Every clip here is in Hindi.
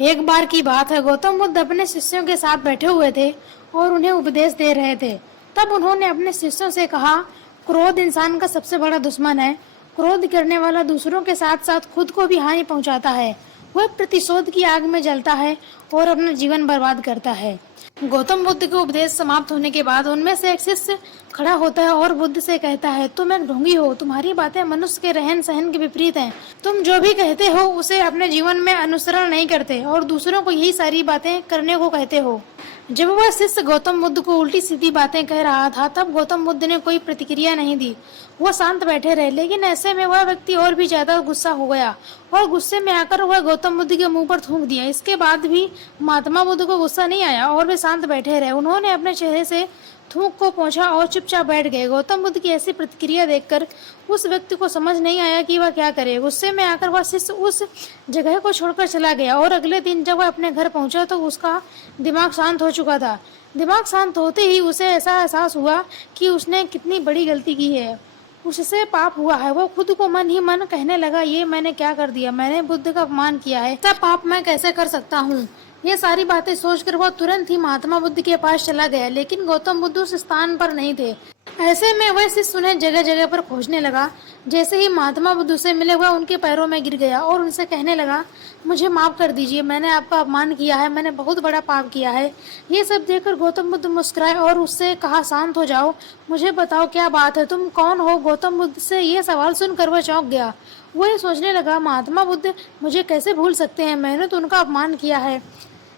एक बार की बात है, गौतम बुद्ध अपने शिष्यों के साथ बैठे हुए थे और उन्हें उपदेश दे रहे थे। तब उन्होंने अपने शिष्यों से कहा, क्रोध इंसान का सबसे बड़ा दुश्मन है। क्रोध करने वाला दूसरों के साथ साथ खुद को भी हानि पहुंचाता है। वह प्रतिशोध की आग में जलता है और अपना जीवन बर्बाद करता है। गौतम बुद्ध के उपदेश समाप्त होने के बाद उनमें से एक शिष्य खड़ा होता है और बुद्ध से कहता है, तुम एक ढोंगी हो, तुम्हारी बातें मनुष्य के रहन सहन के विपरीत हैं। तुम जो भी कहते हो उसे अपने जीवन में अनुसरण नहीं करते और दूसरों को यही सारी बातें करने को कहते हो। जब वह शिष्य गौतम बुद्ध को उल्टी सीधी बातें कह रहा था, तब गौतम बुद्ध ने कोई प्रतिक्रिया नहीं दी। वह शांत बैठे रहे, लेकिन ऐसे में वह व्यक्ति और भी ज्यादा गुस्सा हो गया और गुस्से में आकर वह गौतम बुद्ध के मुंह पर थूक दिया। इसके बाद भी महात्मा बुद्ध को गुस्सा नहीं आया और वे शांत बैठे रहे। उन्होंने अपने चेहरे से थूक को पोंछा और चुपचाप बैठ गए। गौतम बुद्ध की ऐसी प्रतिक्रिया देखकर उस व्यक्ति को समझ नहीं आया कि वह क्या करे। गुस्से में आकर वह शिष्य उस जगह को छोड़कर चला गया और अगले दिन जब वह अपने घर पहुंचा तो उसका दिमाग शांत हो चुका था। दिमाग शांत होते ही उसे ऐसा एहसास हुआ कि उसने कितनी बड़ी गलती की है, उससे पाप हुआ है। वो खुद को मन ही मन कहने लगा, ये मैंने क्या कर दिया, मैंने बुद्ध का अपमान किया है, ऐसा पाप मैं कैसे कर सकता हूँ। ये सारी बातें सोचकर वह तुरंत ही महात्मा बुद्ध के पास चला गया, लेकिन गौतम बुद्ध उस स्थान पर नहीं थे। ऐसे में वह शिष्य उन्हें जगह जगह पर खोजने लगा। जैसे ही महात्मा बुद्ध से मिले वह उनके पैरों में गिर गया और उनसे कहने लगा, मुझे माफ कर दीजिए, मैंने आपका अपमान किया है, मैंने बहुत बड़ा पाप किया है। ये सब देखकर गौतम बुद्ध मुस्कुराए और उससे कहा, शांत हो जाओ, मुझे बताओ क्या बात है, तुम कौन हो। गौतम बुद्ध से ये सवाल सुनकर वह चौंक गया। वो ये सोचने लगा, महात्मा बुद्ध मुझे कैसे भूल सकते हैं, मैंने तो उनका अपमान किया है।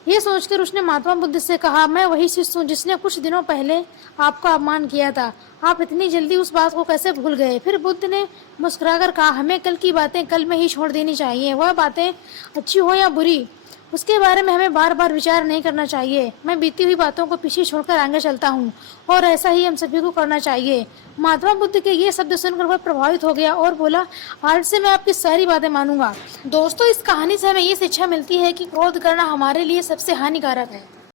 ये सोचकर उसने महात्मा बुद्ध से कहा, मैं वही शिष्य हूँ जिसने कुछ दिनों पहले आपका अपमान किया था, आप इतनी जल्दी उस बात को कैसे भूल गए। फिर बुद्ध ने मुस्कुराकर कहा, हमें कल की बातें कल में ही छोड़ देनी चाहिए। वह बातें अच्छी हो या बुरी, उसके बारे में हमें बार बार विचार नहीं करना चाहिए। मैं बीती हुई बातों को पीछे छोड़कर आगे चलता हूँ और ऐसा ही हम सभी को करना चाहिए। महात्मा बुद्ध के ये शब्द सुनकर वह प्रभावित हो गया और बोला, आज से मैं आपकी सारी बातें मानूंगा। दोस्तों, इस कहानी से हमें ये शिक्षा मिलती है कि क्रोध करना हमारे लिए सबसे हानिकारक है।